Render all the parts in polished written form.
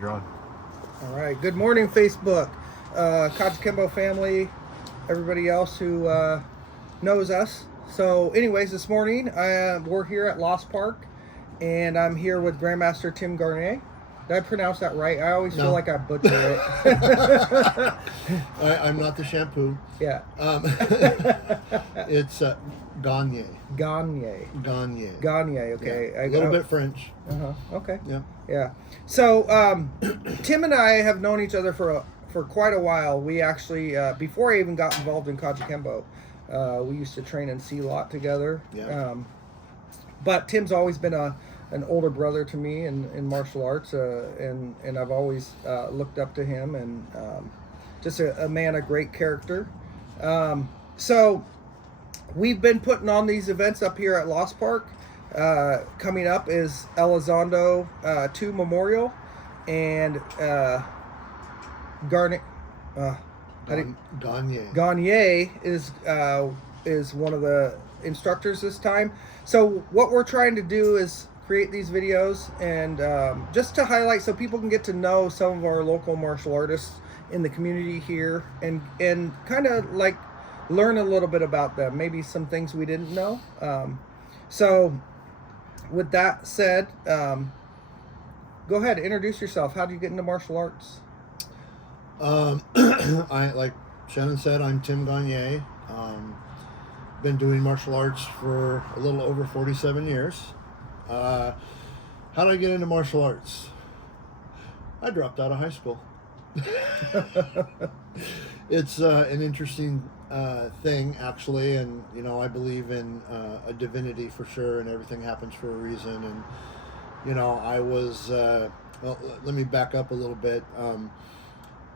You're on. All right. Good morning, Facebook, Kachikembo family, everybody else who knows us. So, anyways, this morning we're here at Lost Park, and I'm here with Grandmaster Tim Gagnier. Did I pronounce that right? I always feel like I butcher it. I'm not the shampoo. Yeah. It's Gagnier. Gagnier. Gagnier. Gagnier. Okay. Yeah. A little bit French. Okay. Yeah. Yeah. So Tim and I have known each other for quite a while. We actually before I even got involved in Kachikembo, we used to train in Sea Lot together. Yeah. But Tim's always been an older brother to me in martial arts, and I've always looked up to him, and just a man of great character. So we've been putting on these events up here at Lost Park. Coming up is Elizondo 2 Memorial, and Gagnier. Gagnier is one of the instructors this time. So what we're trying to do is create these videos and just to highlight so people can get to know some of our local martial artists in the community here, and kind of like learn a little bit about them, maybe some things we didn't know. So with that said, go ahead, introduce yourself. How did you get into martial arts? I, like Shannon said, I'm Tim Gagnier. Been doing martial arts for a little over 47 years. How did I get into martial arts? I dropped out of high school. It's an interesting thing, actually, and I believe in a divinity for sure, and everything happens for a reason. And I was well, let me back up a little bit. In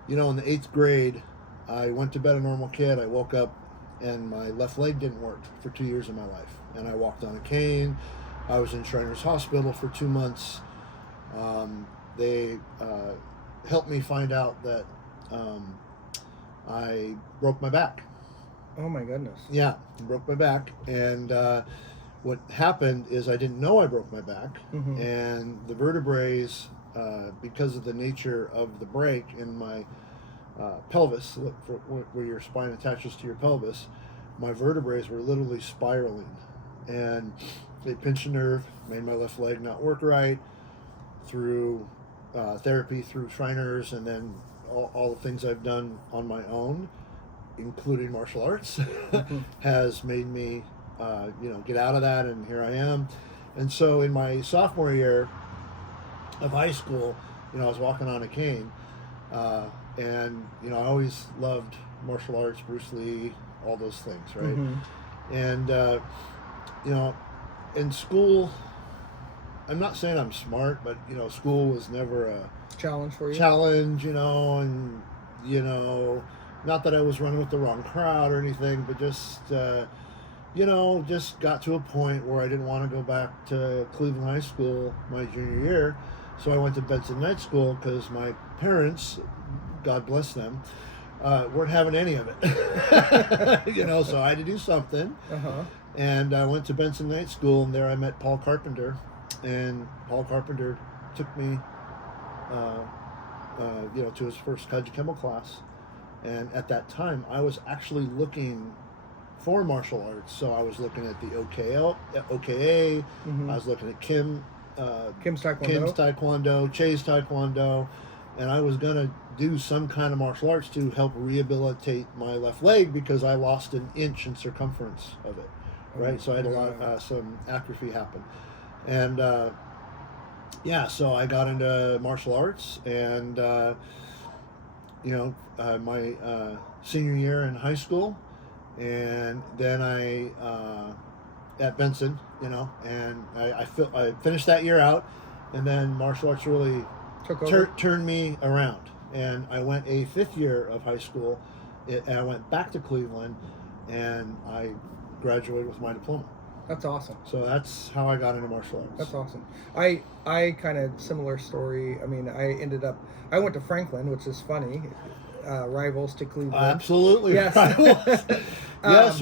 the 8th grade, I went to bed a normal kid. I woke up and my left leg didn't work for 2 years of my life, and I walked on a cane. I was in Shriners Hospital for 2 months. They helped me find out that I broke my back. Oh my goodness. Yeah, broke my back. And what happened is I didn't know I broke my back. Mm-hmm. And the vertebrae, because of the nature of the break in my pelvis, where your spine attaches to your pelvis, my vertebrae were literally spiraling. And they pinched a nerve, made my left leg not work right. Through therapy, through Shriners, and then all the things I've done on my own, including martial arts, has made me, get out of that, and here I am. And so in my sophomore year of high school, I was walking on a cane, and I always loved martial arts, Bruce Lee, all those things, right? Mm-hmm. And in school, I'm not saying I'm smart, but school was never a challenge for you. And not that I was running with the wrong crowd or anything, but just just got to a point where I didn't want to go back to Cleveland High School my junior year, so I went to Benson Night School because my parents, God bless them, weren't having any of it. So I had to do something. Uh-huh. And I went to Benson Night School, and there I met Paul Carpenter. And Paul Carpenter took me, to his first Kajikembo class. And at that time, I was actually looking for martial arts. So I was looking at the OKA. Mm-hmm. I was looking at Kim's Taekwondo, Che's Taekwondo, and I was gonna do some kind of martial arts to help rehabilitate my left leg because I lost an inch in circumference of it. Right, so I had some atrophy happen. And so I got into martial arts, and my senior year in high school, and then I at Benson, and I finished that year out, and then martial arts really turned me around, and I went a 5th year of high school, and I went back to Cleveland, and I graduated with my diploma. That's awesome. So that's how I got into martial arts. That's awesome. I kind of similar story. I mean, I went to Franklin, which is funny. Rivals to Cleveland. Absolutely. Yes. Rivals. Yes,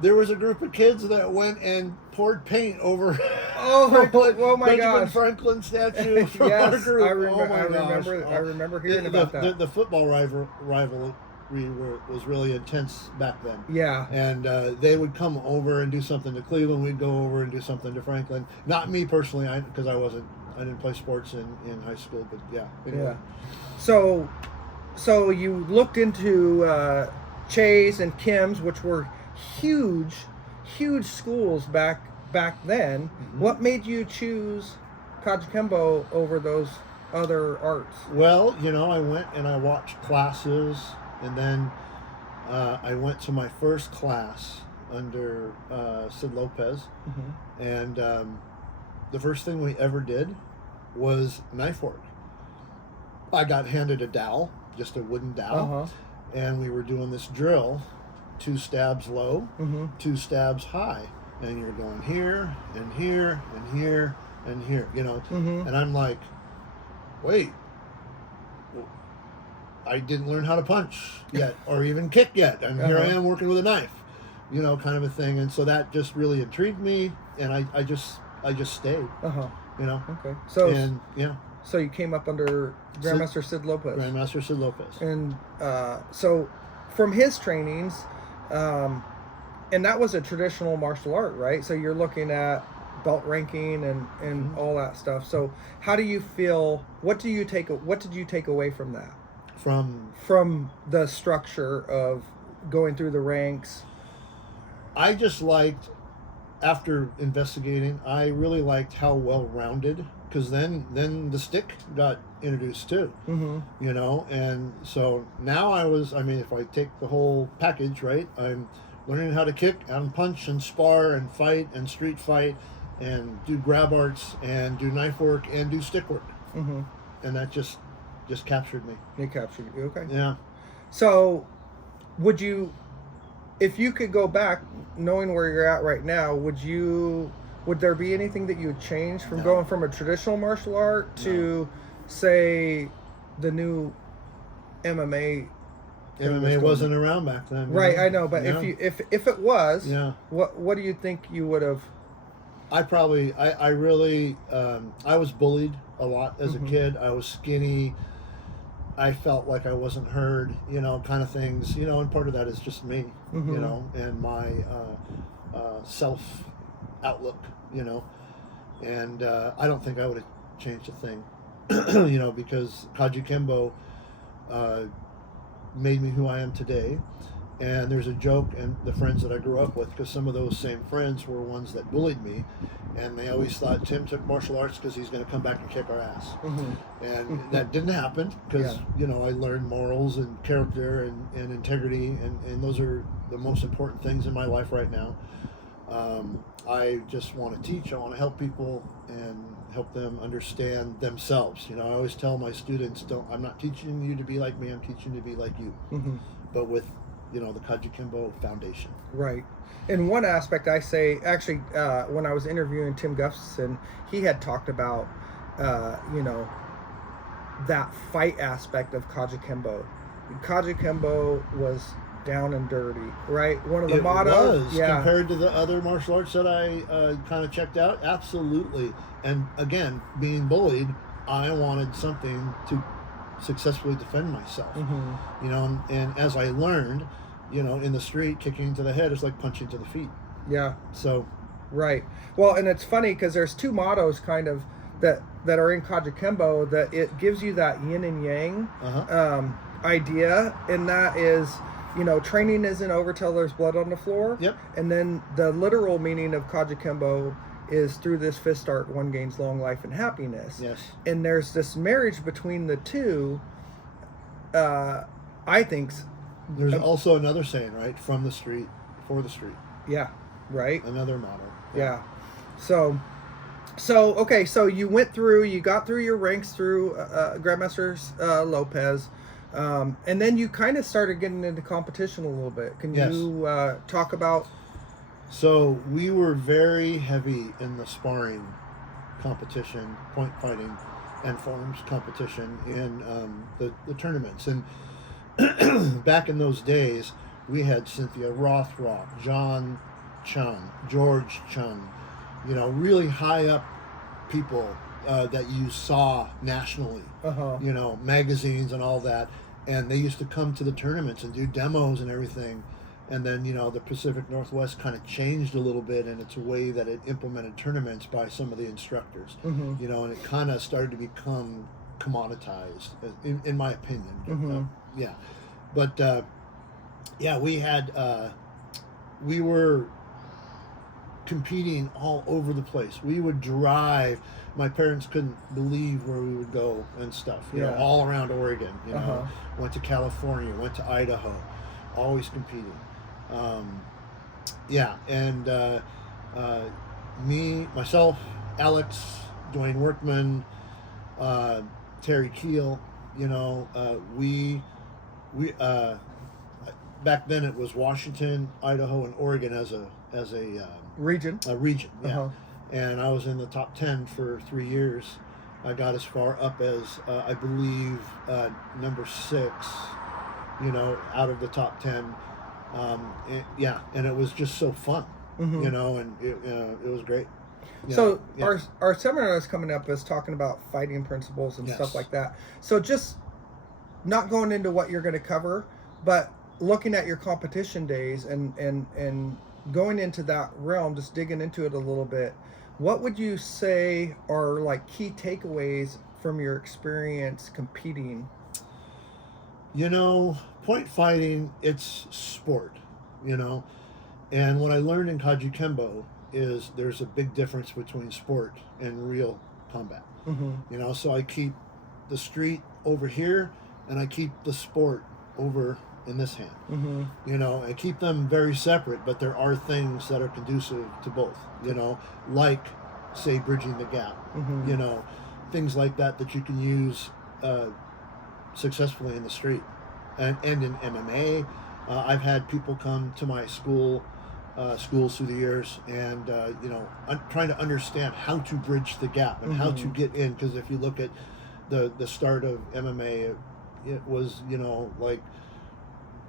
there was a group of kids that went and poured paint over Oh my Benjamin gosh. Franklin statue from our Yes, group. I Oh my remember. gosh. I remember hearing about that. The football rivalry was really intense back then. Yeah. And they would come over and do something to Cleveland. We'd go over and do something to Franklin. Not me personally, because I didn't play sports in high school. But yeah. Anyway. Yeah. So you looked into Chase and Kim's, which were huge schools back then. Mm-hmm. What made you choose Kajikembo over those other arts? Well, I went and I watched classes, and then I went to my first class under Sid Lopez, Mm-hmm. and the first thing we ever did was knife work. I got handed a dowel, just a wooden dowel, and we were doing this drill, 2 stabs low, Mm-hmm. 2 stabs high, and you're going here and here and here and here, Mm-hmm. and I'm like, wait, I didn't learn how to punch yet or even kick yet, and here I am working with a knife, kind of a thing. And so that just really intrigued me, and I just stayed. Okay. So you came up under Grandmaster Sid Lopez. Grandmaster Sid Lopez. And so from his trainings, and that was a traditional martial art, right? So you're looking at belt ranking and Mm-hmm. all that stuff. So how do you feel? What did you take away from that? From the structure of going through the ranks. I just liked, after investigating, I really liked how well-rounded, because then the stick got introduced too, Mm-hmm. And so now if I take the whole package, right, I'm learning how to kick and punch and spar and fight and street fight and do grab arts and do knife work and do stick work. Mm-hmm. And that just captured me. It captured you. Okay. Yeah. So if you could go back, knowing where you're at right now, would there be anything that you would change from going from a traditional martial art to, say, the new MMA? MMA wasn't around back then. Right, I know, but if it was, what do you think you would have? I really I was bullied a lot as a kid. I was skinny. I felt like I wasn't heard, kind of things, and part of that is just me, and my self outlook, and I don't think I would have changed a thing, because Kajikembo made me who I am today. And there's a joke, and the friends that I grew up with, because some of those same friends were ones that bullied me, and they always thought Tim took martial arts because he's going to come back and kick our ass. Mm-hmm. And that didn't happen, because I learned morals and character and integrity, and those are the most important things in my life right now. I just want to teach. I want to help people and help them understand themselves. I always tell my students, I'm not teaching you to be like me, I'm teaching you to be like you. Mm-hmm. But with the Kajikembo Foundation. Right. In one aspect, I say, actually, when I was interviewing Tim Gustafson, he had talked about, that fight aspect of Kajikembo. Kajikembo was down and dirty, right? One of the mottos. Compared to the other martial arts that I kind of checked out, absolutely. And again, being bullied, I wanted something to successfully defend myself. Mm-hmm. And as I learned, in the street, kicking to the head is like punching to the feet. Yeah. So. Right. Well, and it's funny because there's 2 mottos kind of that are in Kajikembo, that it gives you that yin and yang idea, and that is, training isn't over till there's blood on the floor. Yep. And then the literal meaning of Kajikembo is, through this fist art, one gains long life and happiness. Yes. And there's this marriage between the two. I think. There's also another saying, right? From the street, for the street. Yeah. Right. Another motto. Yeah. So okay. So you got through your ranks through Grandmaster Lopez, and then you kind of started getting into competition a little bit. Can you talk about? So we were very heavy in the sparring competition, point fighting, and forms competition in the tournaments. And back in those days, we had Cynthia Rothrock, John George Chung, you know, really high up people that you saw nationally, you know, magazines and all that. And they used to come to the tournaments and do demos and everything. And then, you know, the Pacific Northwest kind of changed a little bit in its way that it implemented tournaments by some of the instructors, you know, and it kind of started to become commoditized, in my opinion. Yeah. But, yeah, we were competing all over the place. We would drive. My parents couldn't believe where we would go and stuff. You know, all around Oregon. You know, went to California, went to Idaho, always competing. Yeah, and me, myself, Alex, Dwayne Workman, Terry Keel. You know, we back then it was Washington, Idaho, and Oregon as a region. Yeah. And I was in the top 10 for 3 years. I got as far up as I believe number 6, you know, out of the top 10. And it was just so fun, you know, and it was great. So our seminar that's coming up is talking about fighting principles and stuff like that. So just not going into what you're going to cover, but looking at your competition days and going into that realm, just digging into it a little bit. What would you say are like key takeaways from your experience competing? You know, point fighting, it's sport, you know. And what I learned in Kaji Kembo is there's a big difference between sport and real combat. You know, so I keep the street over here and I keep the sport over in this hand. You know, I keep them very separate, but there are things that are conducive to both, you know, like, say, bridging the gap, you know, things like that you can use successfully in the street and in MMA. I've had people come to my schools through the years and, you know, trying to understand how to bridge the gap and how to get in, because if you look at the start of MMA, it was, you know, like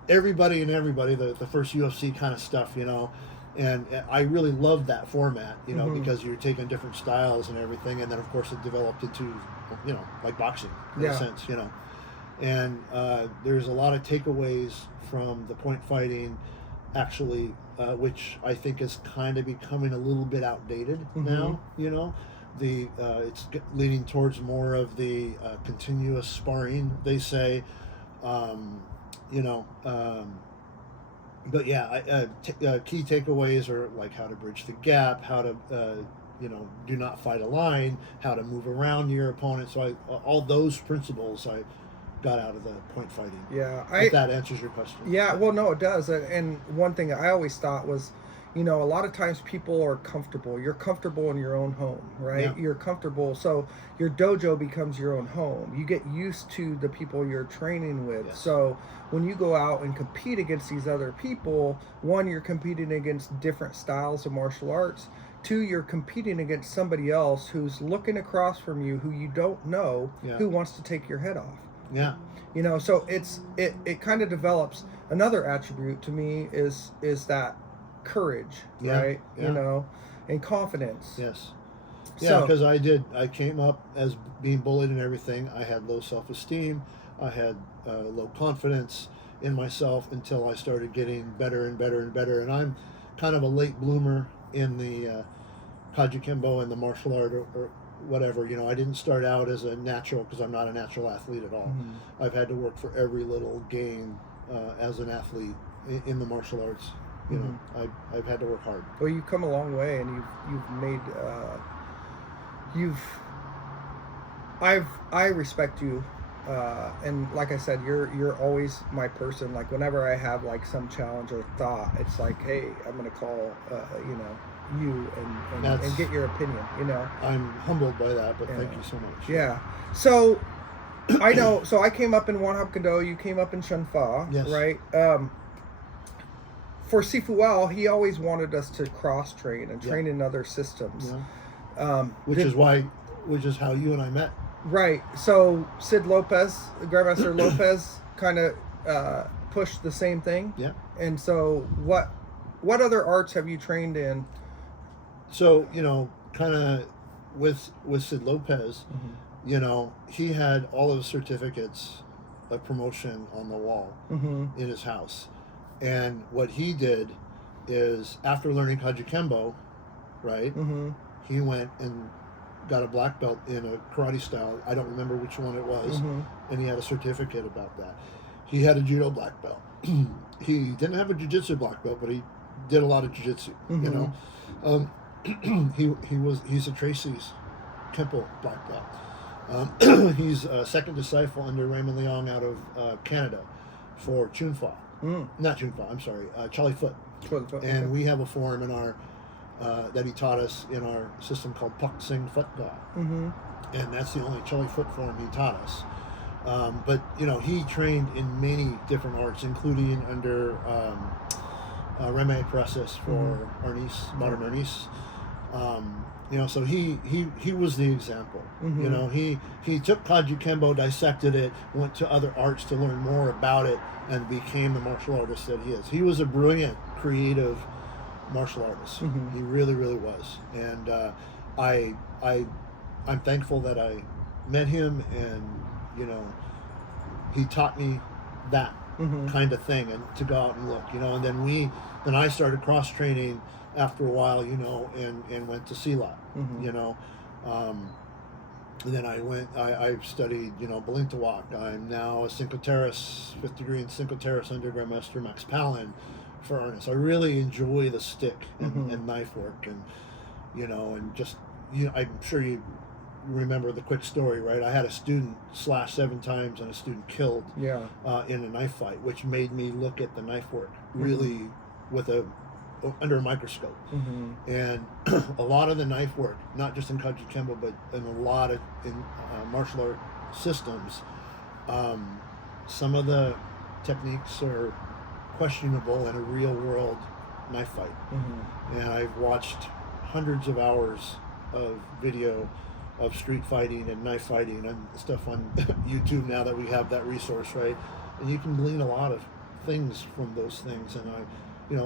everybody, the first UFC kind of stuff, you know, and I really loved that format, you know, because you're taking different styles and everything, and then of course it developed into, you know, like boxing in a sense, you know, and there's a lot of takeaways from the point fighting, actually, which I think is kind of becoming a little bit outdated now, you know. It's leaning towards more of the continuous sparring, they say, you know, but yeah, key takeaways are like how to bridge the gap, how to, you know, do not fight a line, how to move around your opponent. So all those principles I got out of the point fighting. Yeah, if that answers your question. Yeah, well, no, it does. And one thing I always thought was, you know, a lot of times people are comfortable. You're comfortable in your own home, right? Yeah. You're comfortable. So your dojo becomes your own home. You get used to the people you're training with. Yes. So when you go out and compete against these other people, one, you're competing against different styles of martial arts. Two, you're competing against somebody else who's looking across from you, who you don't know, who wants to take your head off. Yeah. You know, so it kind of develops. Another attribute to me is that courage, right? Yeah. You know, and confidence. Yes. Yeah, because I came up as being bullied and everything. I had low self-esteem. I had low confidence in myself until I started getting better and better and better. And I'm kind of a late bloomer in the Kaji Kembo and the martial art or whatever. You know, I didn't start out as a natural, because I'm not a natural athlete at all. I've had to work for every little gain as an athlete in the martial arts. You know, I've had to work hard. Well, you've come a long way, and I respect you, and like I said, you're always my person. Like whenever I have like some challenge or thought, it's like, hey, I'm gonna call, you know, you and get your opinion. You know, I'm humbled by that, but thank you so much. Yeah. So I know. So I came up in Wanhap-Kado. You came up in Shanfa, yes. Right? For Sifu, he always wanted us to cross train and train in other systems. Yeah. Which is how you and I met. Right. So Sid Lopez, Grandmaster Lopez, kind of pushed the same thing. Yeah. And so what what other arts have you trained in? So, kind of with Sid Lopez, he had all of his certificates of promotion on the wall in his house. And what he did is, after learning Kajikembo, right, he went and got a black belt in a karate style. I don't remember which one it was. And he had a certificate about that. He had a judo black belt. He didn't have a jiu-jitsu black belt, but he did a lot of jiu-jitsu, he's a Tracy's Kempo black belt. He's second disciple under Raymond Leong out of Canada for Chunfa. Not Chunfa, I'm sorry, Charlie Foot. And we have a form in our that he taught us in our system called Pak Sing Phut Ga. And that's the only Charlie Foot form he taught us. But he trained in many different arts, including under Reme Process for Arnis, modern Arnis. So he was the example. He took Kaji Kembo, dissected it, went to other arts to learn more about it, and became the martial artist that he is. He was a brilliant, creative martial artist. He really, really was. And I'm thankful that I met him, and he taught me that kind of thing, and to go out and look, and then I started cross training after a while, and went to CELAT, and then I studied, Balintawak. I'm now a Cinco Terrace, 5th degree in Cinco Terrace under Grandmaster Max Palin for Ernest. I really enjoy the stick and knife work, and, and just, I'm sure you remember the quick story, right? I had a student slashed 7 times and a student killed in a knife fight, which made me look at the knife work really under a microscope. And a lot of the knife work, not just in Kaji Kembo, but in a lot of martial art systems, some of the techniques are questionable in a real world knife fight. And I've watched hundreds of hours of video of street fighting and knife fighting and stuff on YouTube now that we have that resource, right? And you can glean a lot of things from those things. And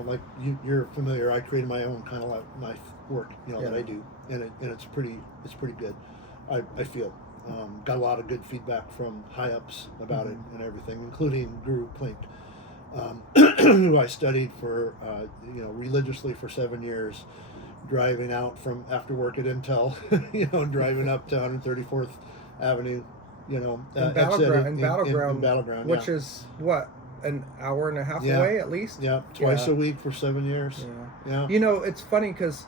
like you're familiar, I created my own kind of knife work, that I do, and it's pretty good. I feel got a lot of good feedback from high ups about it and everything, including Guru Plink, who I studied for religiously for 7 years. Driving out from after work at Intel, driving up to 134th Avenue, in Battleground, which is what, an hour and a half away at least. Twice a week for 7 years. It's funny because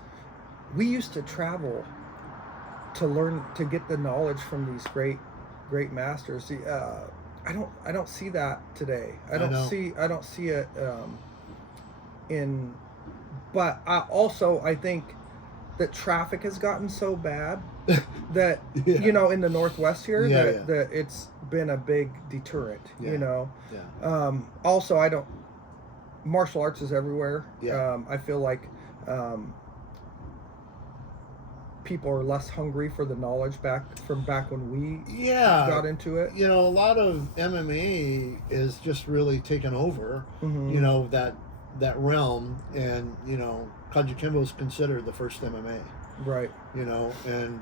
we used to travel to learn, to get the knowledge from these great masters. I don't see that today. I don't see it in. But I think that traffic has gotten so bad that in the Northwest here that it's been a big deterrent. Also, martial arts is everywhere. I feel like people are less hungry for the knowledge back when we got into it. A lot of MMA is just really taken over. That realm, and Kaji Kembo is considered the first MMA, right? And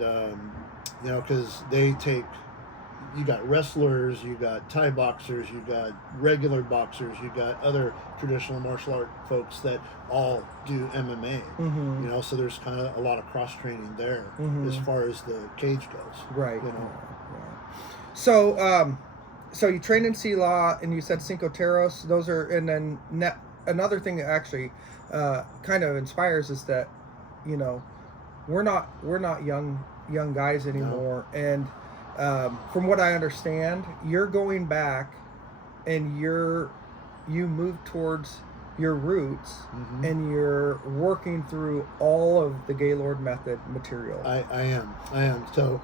because they take, you got wrestlers, you got Thai boxers, you got regular boxers, you got other traditional martial art folks that all do MMA. So there's kind of a lot of cross training there as far as the cage goes, right? So you trained in CELAT, and you said Cinco Terrace. Those are, and then another thing that actually kind of inspires is that we're not young guys anymore. And from what I understand, you're going back and you move towards your roots, and you're working through all of the Gaylord method material. I am so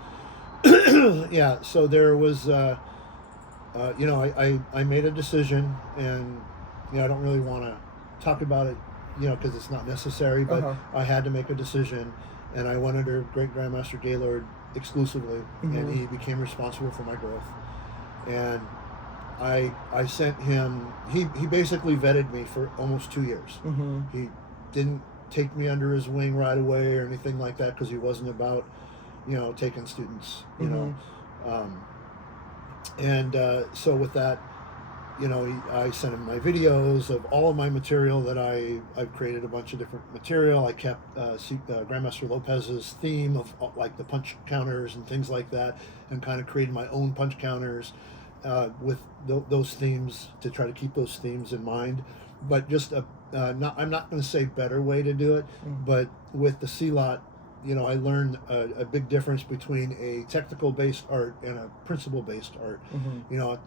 so there was I made a decision, and I don't really want to talk about it, because it's not necessary, but I had to make a decision, and I went under Great Grandmaster Gaylord exclusively, and he became responsible for my growth. And I sent him, he basically vetted me for almost 2 years. didn't take me under his wing right away or anything like that, because he wasn't about, taking students, so with that, I sent him my videos of all of my material that I've created a bunch of different material. I kept Grandmaster Lopez's theme of like the punch counters and things like that, and kind of created my own punch counters with those themes, to try to keep those themes in mind. But just I'm not going to say better way to do it, but with the C-Lot, I learned a big difference between a technical-based art and a principle-based art.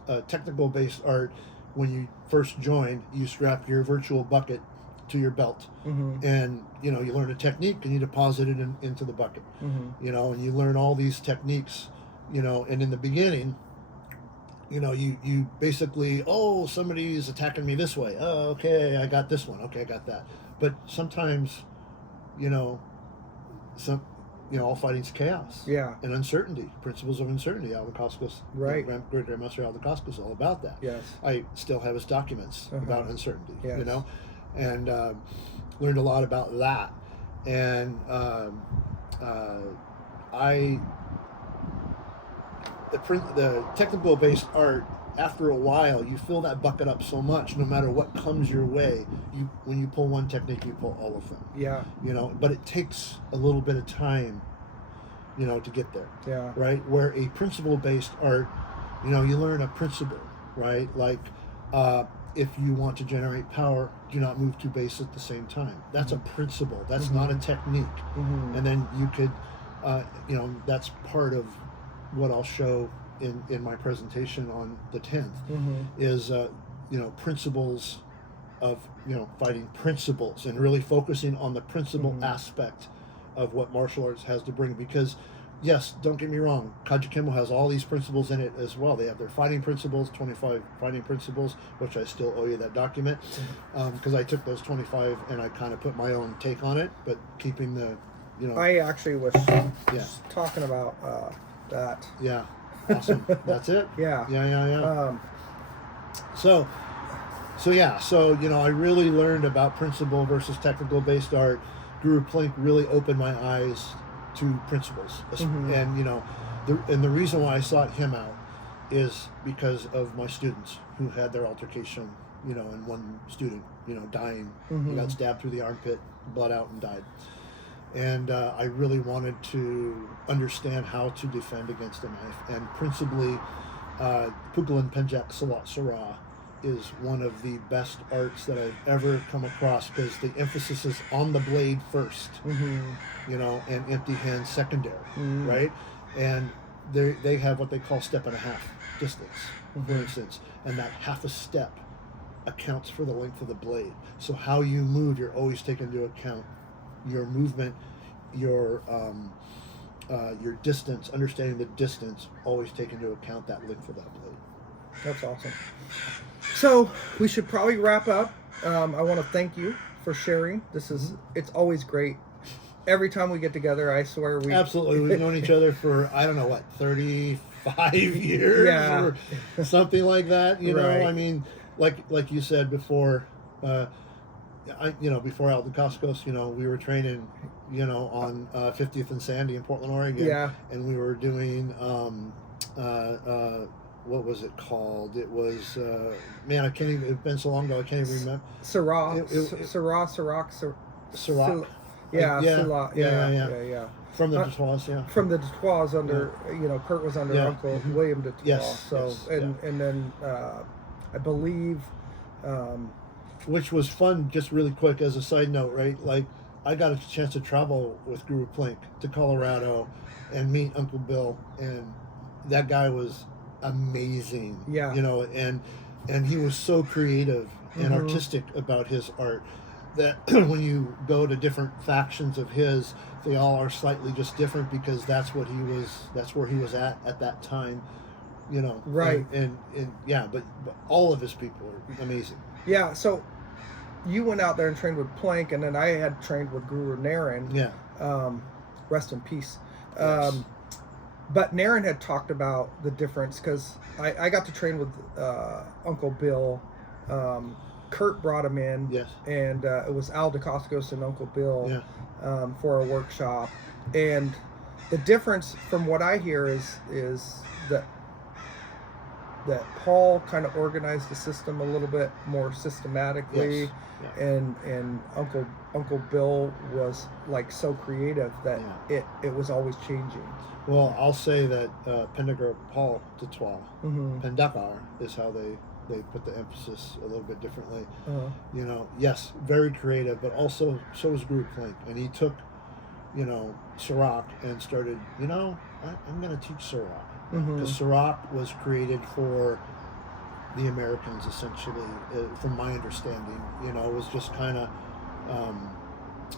A technical-based art, when you first join, you strap your virtual bucket to your belt, and you learn a technique and you deposit it into the bucket. And you learn all these techniques, and in the beginning, you basically, oh, somebody's attacking me this way. Oh, okay, I got this one. Okay, I got that. But sometimes, all fighting's chaos. Yeah. And uncertainty, principles of uncertainty. Alvin Costco's, right. Great Grandmaster Alvin Costco's all about that. Yes. I still have his documents about uncertainty. Yes. And learned a lot about that. And the technical based art, after a while, you fill that bucket up so much, no matter what comes your way, when you pull one technique, you pull all of them. Yeah. But it takes a little bit of time, to get there. Yeah. Right? Where a principle-based art, you learn a principle, right? Like, if you want to generate power, do not move two bases at the same time. That's a principle. That's not a technique. And then you could, that's part of what I'll show in my presentation on the 10th, is principles of fighting principles, and really focusing on the principle aspect of what martial arts has to bring. Because yes, don't get me wrong, Kajikemo has all these principles in it as well. They have their fighting principles, 25 fighting principles, which I still owe you that document, because I took those 25 and I kind of put my own take on it, but keeping the I actually was talking about that. Yeah. Awesome. That's it. Yeah. So I really learned about principle versus technical based art. Guru Plink really opened my eyes to principles, and the reason why I sought him out is because of my students who had their altercation, and one student, dying. He got stabbed through the armpit, blood out, and died. And I really wanted to understand how to defend against a knife. And principally, Pugalan Penjak Salat Sarah is one of the best arts that I've ever come across, because the emphasis is on the blade first, and empty hand secondary, right? And they have what they call step and a half distance, for instance. And that half a step accounts for the length of the blade. So how you move, you're always taking into account your movement, your distance, understanding the distance, always take into account that length of that blade. That's awesome. So we should probably wrap up. I want to thank you for sharing. It's always great. Every time we get together, I swear we... Absolutely. We've known each other for, 35 years or something like that. I mean, like you said before, before Alton Costco's, we were training, on 50th and Sandy in Portland, Oregon. Yeah. And we were doing, what was it called? It was, man, I can't even, it's been so long ago, I can't even remember. Syrah. Yeah. From the Detroits, yeah. From the Detroits under, Kurt was under Uncle William Detroit. Yes. And then I believe... which was fun, just really quick as a side note, right? Like, I got a chance to travel with Guru Plink to Colorado and meet Uncle Bill, and that guy was amazing. Yeah. And he was so creative and artistic about his art that when you go to different factions of his, they all are slightly just different, because that's where he was at that time, Right. And but all of his people are amazing. Yeah, so you went out there and trained with Plank, and then I had trained with Guru Naren. Yeah. Rest in peace. Yes. But Naren had talked about the difference, because I got to train with Uncle Bill Kurt brought him in. Yes. And it was Al DeCoscos and Uncle Bill. Yeah. For a workshop. And the difference from what I hear is that Paul kind of organized the system a little bit more systematically. Yes. Yeah. And Uncle Bill was like so creative that it was always changing. Well, I'll say that Pendagar Paul Tutois, Mm-hmm. Pendagar is how they put the emphasis a little bit differently. Uh-huh. You know, yes, very creative, but also so was Group Link. And he took, you know, Sirach and started, you know, I'm going to teach Sirach. Because Sirach was created for the Americans, essentially, from my understanding. You know, it was just kind of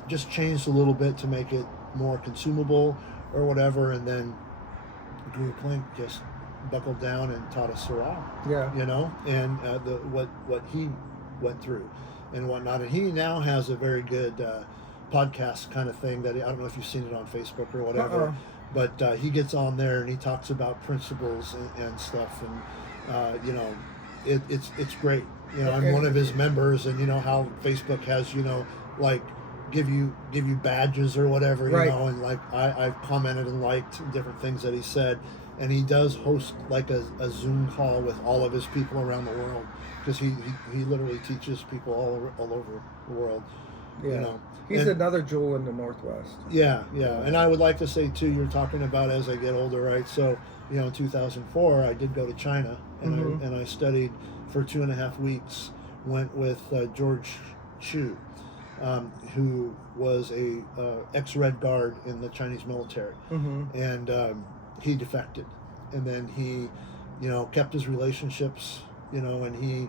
just changed a little bit to make it more consumable or whatever, and then Group Link just buckled down and taught us Sirach. Yeah. You know, and what he went through and whatnot. And he now has a very good podcast kind of thing that I don't know if you've seen it on Facebook or whatever. But he gets on there and he talks about principles and stuff, and you know, it's great. You know, I'm one of his members, and you know how Facebook has, you know, like give you badges or whatever, you know, and like I've commented and liked different things that he said, and he does host like a Zoom call with all of his people around the world, because he literally teaches people all over the world. Yeah. You know, he's another jewel in the Northwest. Yeah. And I would like to say too, you're talking about as I get older, right? So, you know, in 2004, I did go to China, and I studied for 2.5 weeks. Went with George Chu, who was a ex-Red Guard in the Chinese military, and he defected, and then he, you know, kept his relationships, you know, and he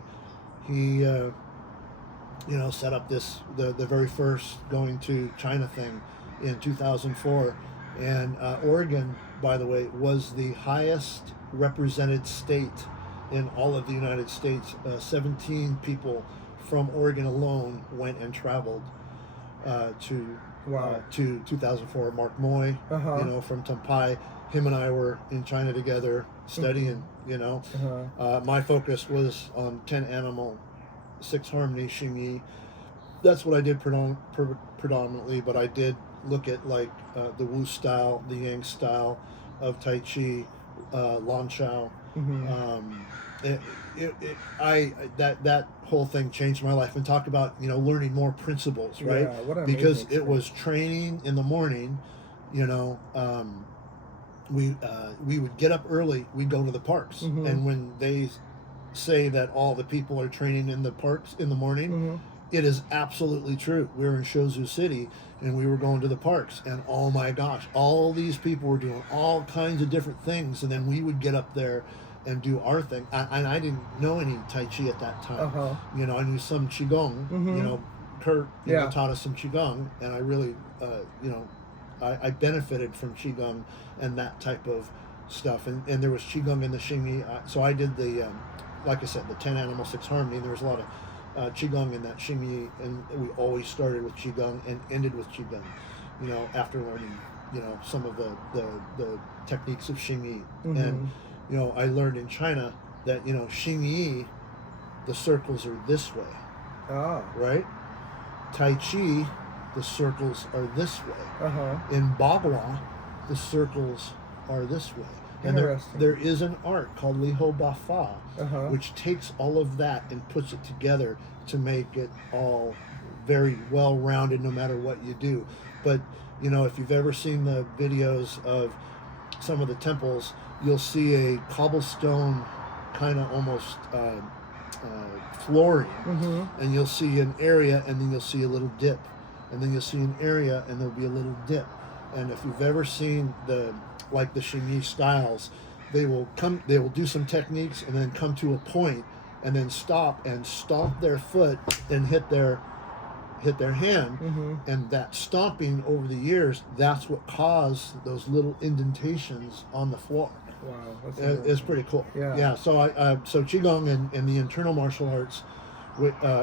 you know, set up the very first going to China thing in 2004. And Oregon, by the way, was the highest represented state in all of the United States. 17 people from Oregon alone went and traveled to 2004. Mark Moy, you know, from Tampai, him and I were in China together studying, you know. My focus was on 10 animal 6 harmony Xingyi. That's what I did predominantly, but I did look at like the Wu style, the Yang style of Tai Chi, Lan Chao. That whole thing changed my life, and talk about, you know, learning more principles, right? Yeah, what an because amazing it was training in the morning, you know. We would get up early, we'd go to the parks, and when they say that all the people are training in the parks in the morning, it is absolutely true. We were in Shozu City and we were going to the parks, and oh my gosh, all these people were doing all kinds of different things, and then we would get up there and do our thing. And I didn't know any Tai Chi at that time. You know, I knew some Qigong. You know, Kurt know, taught us some Qigong, and I really, you know, I benefited from Qigong and that type of stuff. And there was Qigong in the Xingyi. So I did the, like I said, the 10 animal 6 harmony, and there was a lot of Qigong in that Xingyi, and we always started with Qigong and ended with Qigong, you know, after learning, you know, some of the techniques of Xingyi. And, you know, I learned in China that, you know, Xingyi, the circles are this way, right? Tai Chi, the circles are this way. In Bagua, the circles are this way. And there is an art called Liho Bafa, which takes all of that and puts it together to make it all very well-rounded, no matter what you do. But, you know, if you've ever seen the videos of some of the temples, you'll see a cobblestone kind of almost flooring, and you'll see an area, and then you'll see a little dip, and then you'll see an area, and there'll be a little dip. And if you've ever seen the Xingyi styles, they will do some techniques and then come to a point and then stop and stomp their foot and hit their hand, and that stomping over the years, that's what caused those little indentations on the floor. Wow, it's pretty cool. Yeah. So so Qigong and the internal martial arts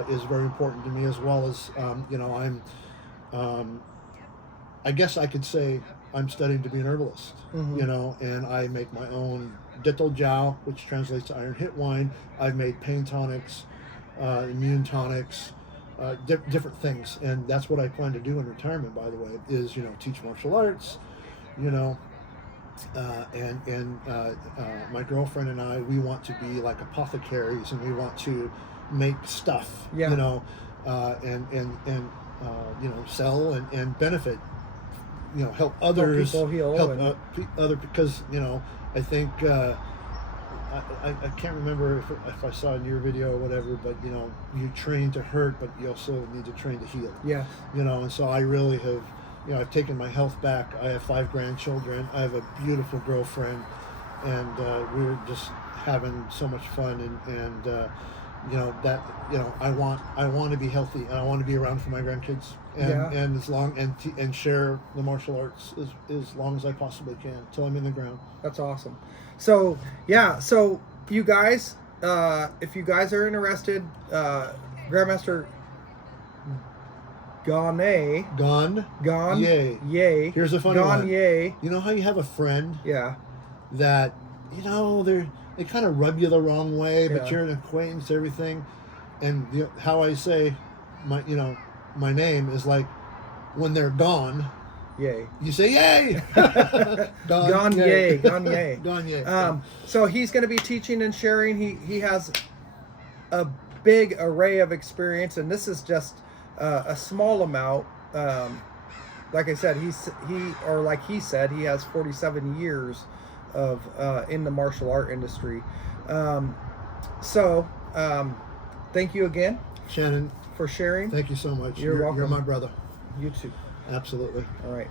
is very important to me, as well as you know, I'm I guess I could say I'm studying to be an herbalist, you know, and I make my own Ditto Jiao, which translates to iron hit wine. I've made pain tonics, immune tonics, different things. And that's what I plan to do in retirement, by the way, is, teach martial arts, you know, and my girlfriend and I, we want to be like apothecaries, and we want to make stuff, Yeah. And sell and benefit, help others, people heal help other, because I think I can't remember if I saw in your video or whatever, but you train to hurt, but you also need to train to heal. Yeah. And so I really have, I've taken my health back. I have 5 grandchildren. I have a beautiful girlfriend, and we're just having so much fun. And I want to be healthy, and I want to be around for my grandkids, and as long and share the martial arts as long as I possibly can till I'm in the ground. That's awesome. So so you guys, if you guys are interested, Grandmaster Gagnier. Here's a funny one. Gagnier. You know how you have a friend Yeah. that they kind of rub you the wrong way, but Yeah. you're an acquaintance, everything, and how I say my name is like when they're gone. Yay. You say yay. Gagnier. Gagnier. So he's going to be teaching and sharing. He has a big array of experience, and this is just a small amount. Like I said, he said, he has 47 years of in the martial art industry. Thank you again, Shannon, for sharing. thank you so much. You're welcome. You're my brother. You too. Absolutely. All right.